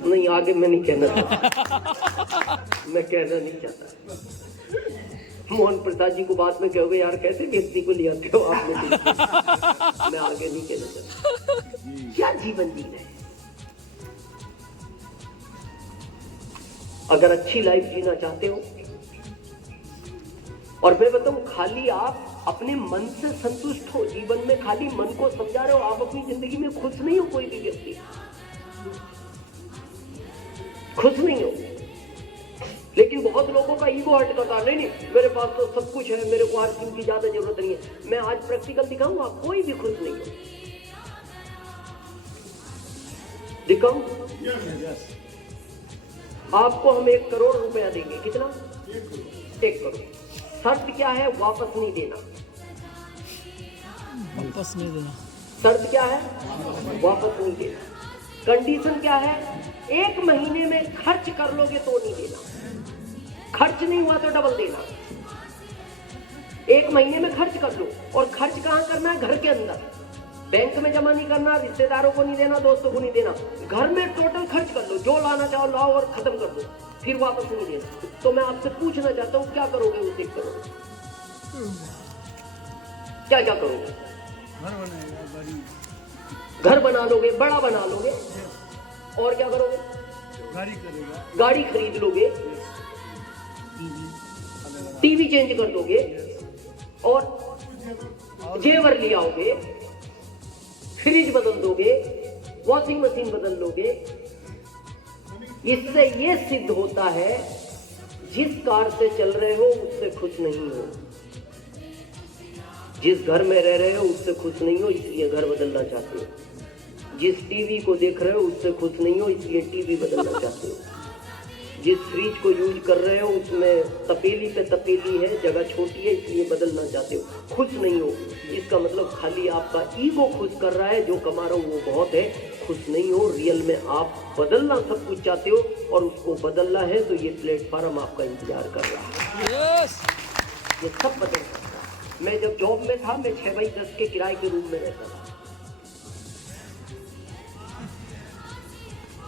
नहीं, आगे मैं नहीं कहना चाहता, मैं कहना नहीं चाहता। मोहन प्रसाद जी को बाद में कहोगे यार कैसे व्यक्ति को ले आते हो आपने, मैं आगे नहीं कहना चाहता। क्या जीवन जी रहे, अगर अच्छी लाइफ जीना चाहते हो, और मैं बताऊं खाली आप अपने मन से संतुष्ट हो, जीवन में खाली मन को समझा रहे हो, आप अपनी जिंदगी में खुश नहीं हो। कोई भी व्यक्ति खुश नहीं हो। लेकिन बहुत लोगों का ईगो हर्ट करता, नहीं नहीं मेरे पास तो सब कुछ है, मेरे को हर चीज की ज्यादा जरूरत नहीं है। मैं आज प्रैक्टिकल दिखाऊंगा, कोई भी खुश नहीं हो। दिखाऊं? आपको हम 1 करोड़ रुपया देंगे। कितना? 1 करोड़। शर्त क्या है? वापस नहीं देना। वापस नहीं देना। शर्त क्या है? वापस नहीं देना। कंडीशन क्या है? 1 महीने में खर्च कर लोगे तो नहीं देना, खर्च नहीं हुआ तो डबल देना। 1 महीने में खर्च कर लो, और खर्च कहाँ करना है? घर के अंदर। बैंक में जमा नहीं करना, रिश्तेदारों को नहीं देना, दोस्तों को नहीं देना, घर में टोटल खर्च कर लो, जो लाना चाहो लाओ और खत्म कर दो, फिर वापस नहीं देना। तो मैं आपसे पूछना चाहता हूँ क्या करोगे उस 1 करोड़? क्या क्या करोगे? घर बना लोगे, बड़ा बना लोगे, और क्या करोगे? गाड़ी खरीद लोगे, टीवी चेंज कर दोगे, और जेवर ले आओगे, फ्रिज बदल दोगे, वॉशिंग मशीन बदल लोगे। इससे ये सिद्ध होता है जिस कार से चल रहे हो उससे खुश नहीं हो, जिस घर में रह रहे हो उससे खुश नहीं हो, इसलिए घर बदलना चाहते हो, जिस टीवी को देख रहे हो उससे खुश नहीं हो, इसलिए टीवी बदलना चाहते हो, जिस फ्रिज को यूज कर रहे हो उसमें तपेली पे तपेली है, जगह छोटी है, इसलिए बदलना चाहते हो, खुश नहीं हो। इसका मतलब खाली आपका ईगो खुश कर रहा है, जो कमा रहा हूं वो बहुत है, खुश नहीं हो। रियल में आप बदलना सब कुछ चाहते हो, और उसको बदलना है तो ये प्लेटफॉर्म आपका इंतजार कर रहा है। ये सब बदल सकता है। मैं जब जॉब में था, मैं 6x10 के किराए के रूम में रहता था,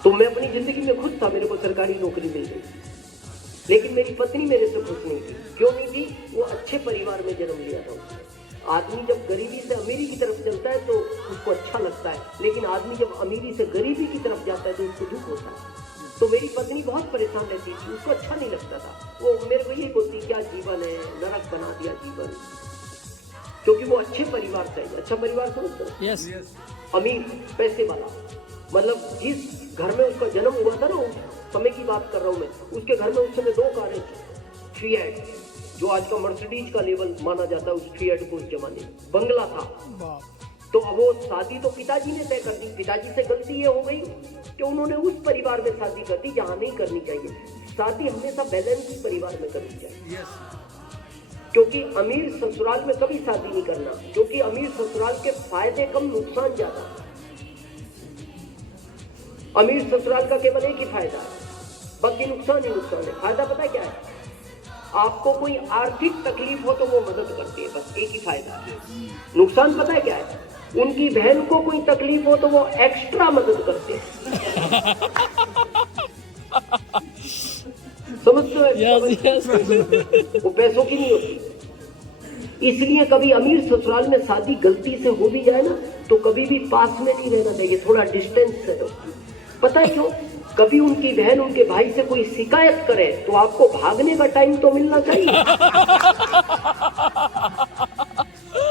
तो मैं अपनी जिंदगी में खुश था, मेरे को सरकारी नौकरी मिल गई। लेकिन मेरी पत्नी मेरे से खुश नहीं थी। क्यों नहीं थी? वो अच्छे परिवार में जन्म लिया था उसने। आदमी जब गरीबी से अमीरी की तरफ चलता है तो उसको अच्छा लगता है, लेकिन आदमी जब अमीरी से गरीबी की तरफ जाता है तो उसको दुख होता है। तो मेरी पत्नी बहुत परेशान रहती थी, उसको अच्छा नहीं लगता था। वो मेरे को यही बोलती, क्या जीवन है, नरक बना दिया जीवन। क्योंकि वो अच्छे परिवार से, अच्छा परिवार समझते हो? यस। अमीर, पैसे वाला, मतलब जिस घर में उसका जन्म हुआ था ना, उस समय की बात कर रहा हूँ मैं, उसके घर में उस समय 2 कारें थी, फिएट, जो आज का मर्सिडीज का लेवल माना जाता है, उस फिएट को उस जमाने में, बंगला था। तो अब वो शादी तो पिताजी ने तय कर दी। पिताजी से गलती ये हो गई कि उन्होंने उस परिवार में शादी कर दी जहाँ नहीं करनी चाहिए। शादी हमेशा बैलेंस परिवार में करनी चाहिए। क्योंकि अमीर ससुराल में कभी शादी नहीं करना, क्योंकि अमीर ससुराल के फायदे कम, नुकसान ज्यादा। अमीर ससुराल का केवल एक ही फायदा है, बाकी नुकसान ही नुकसान है। फायदा पता है क्या है? आपको कोई आर्थिक तकलीफ हो तो वो मदद करते हैं, बस एक ही फायदा है। नुकसान पता है क्या है? उनकी बहन को कोई तकलीफ हो तो वो एक्स्ट्रा मदद करते हैं। समझते हो? वो पैसों की नहीं होती। इसलिए कभी अमीर ससुराल में शादी गलती से हो भी जाए ना, तो कभी भी पास में नहीं रहना चाहिए, थोड़ा डिस्टेंस से रहो। पता है क्यों? कभी उनकी बहन उनके भाई से कोई शिकायत करे तो आपको भागने का टाइम तो मिलना चाहिए।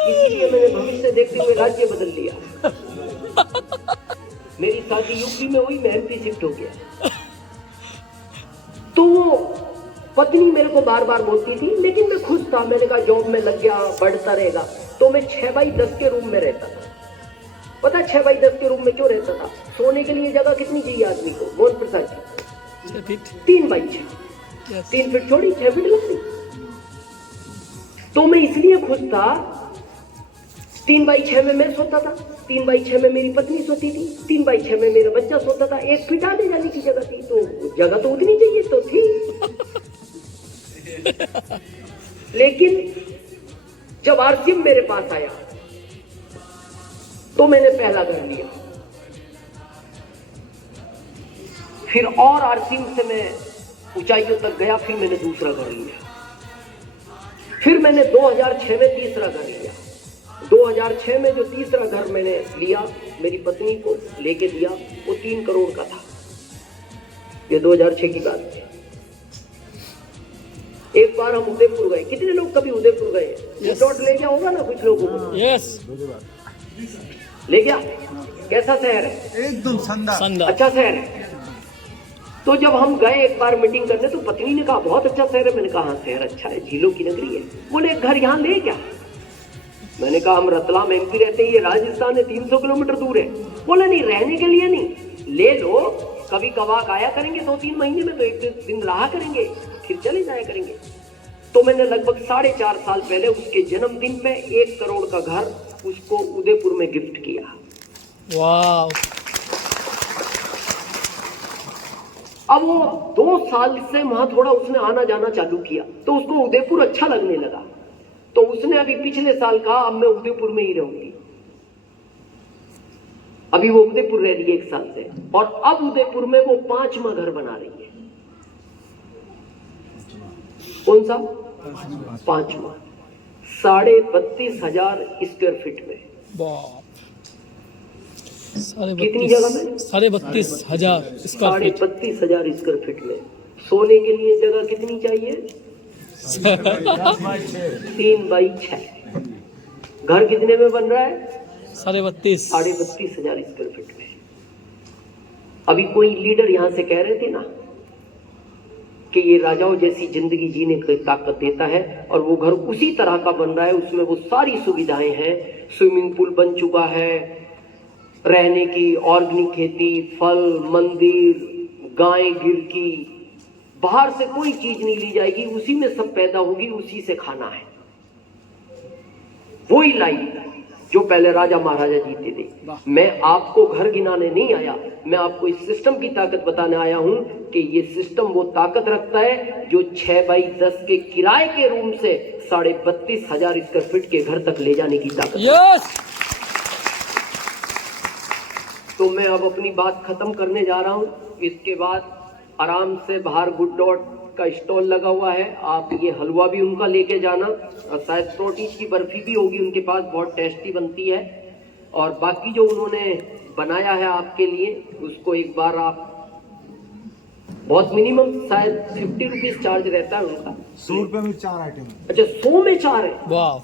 इसलिए मैंने भविष्य देखते हुए राज्य बदल लिया। मेरी शादी यूपी में हुई, मैं एमपी शिफ्ट हो गया। तो वो पत्नी मेरे को बार बार बोलती थी, लेकिन मैं खुश था। मैंने कहा जॉब में लग गया, बढ़ता रहेगा। तो मैं 6x10 के रूम में रहता था। पता 6x10 के रूम में क्यों रहता था? सोने के लिए जगह कितनी चाहिए आदमी को, मोहन प्रसाद जी? 3x6। 3 फीट छोड़ी, 6 फीट लंबी। तो मैं इसलिए खुश था, 3x6 में मैं सोता था, 3x6 में मेरी पत्नी सोती थी, 3x6 में मेरा बच्चा सोता था। 1 फीट आने जाने की जगह थी, तो जगह तो उतनी चाहिए तो थी। लेकिन जब आरसीएम मेरे पास आया तो मैंने पहला घर लिया। फिर और आरसीएम से मैं ऊंचाइयों तक गया, फिर मैंने दूसरा घर लिया, फिर मैंने 2006 में तीसरा घर लिया। 2006 में जो तीसरा घर मैंने लिया, मेरी पत्नी को लेके दिया, वो 3 करोड़ का था। ये 2006 की बात है। एक बार हम उदयपुर गए, कितने लोग कभी उदयपुर गए? रिसोर्ट ले गया होगा ना कुछ लोगों को। यस, ले गया। कैसा शहर है? एकदम शानदार, अच्छा शहर है। तो जब हम गए एक बार मीटिंग करने, तो पत्नी ने कहा बहुत अच्छा शहर है। मैंने कहा शहर अच्छा है, झीलों की नगरी है। बोले एक घर यहाँ ले क्या? मैंने कहा हम रतलाम एमपी रहते हैं, ये राजस्थान है, 300 किलोमीटर दूर है। बोले नहीं, रहने के लिए नहीं, ले लो, कभी कभार आया करेंगे 2-3 महीने में, तो एक दिन रहा करेंगे, फिर चले जाया करेंगे। तो मैंने लगभग 4.5 साल पहले उसके जन्मदिन पे 1 करोड़ का घर उसको उदयपुर में गिफ्ट किया। वाह। अब वो 2 साल से वहां थोड़ा उसने आना जाना चालू किया, तो उसको उदयपुर अच्छा लगने लगा। तो उसने अभी पिछले साल कहा अब मैं उदयपुर में ही रहूंगी। अभी वो उदयपुर रह रही है 1 साल से, और अब उदयपुर में वो 5वां घर बना रही है। कौन सा? 5वां। 32,500 स्क्वायर फीट में। कितनी जगह में? 32,500 स्क्वायर फीट। 32,500 स्क्वायर फीट में। सोने के लिए जगह कितनी चाहिए? 3x6। घर कितने में बन रहा है? 32,500 स्क्वायर फीट में। अभी कोई लीडर यहां से कह रहे थे ना कि ये राजाओं जैसी जिंदगी जीने की ताकत देता है, और वो घर उसी तरह का बन रहा है। उसमें वो सारी सुविधाएं हैं, स्विमिंग पूल बन चुका है, रहने की, ऑर्गेनिक खेती, फल, मंदिर, गाय गिरकी, बाहर से कोई चीज नहीं ली जाएगी, उसी में सब पैदा होगी, उसी से खाना है। वही लाइफ जो पहले राजा महाराजा जीते थे। मैं आपको घर गिनाने नहीं आया, मैं आपको इस सिस्टम की ताकत बताने आया हूं कि ये सिस्टम वो ताकत रखता है जो 6x10 के किराए के रूम से 32,500 स्क्वायर फीट के घर तक ले जाने की ताकत। यस। तो मैं अब अपनी बात खत्म करने जा रहा हूं। इसके बाद आराम से बाहर गुड डॉट का स्टॉल लगा हुआ है, आप ये हलवा भी उनका लेके जाना, और शायद प्रोटीज की बर्फी भी होगी उनके पास, बहुत टेस्टी बनती है। और बाकी जो उन्होंने बनाया है आपके लिए, उसको एक बार आप, बहुत मिनिमम शायद 50 रुपीज चार्ज रहता है उनका। 100 रुपए में 4 आइटम। अच्छा, 100 में 4 है। वाह।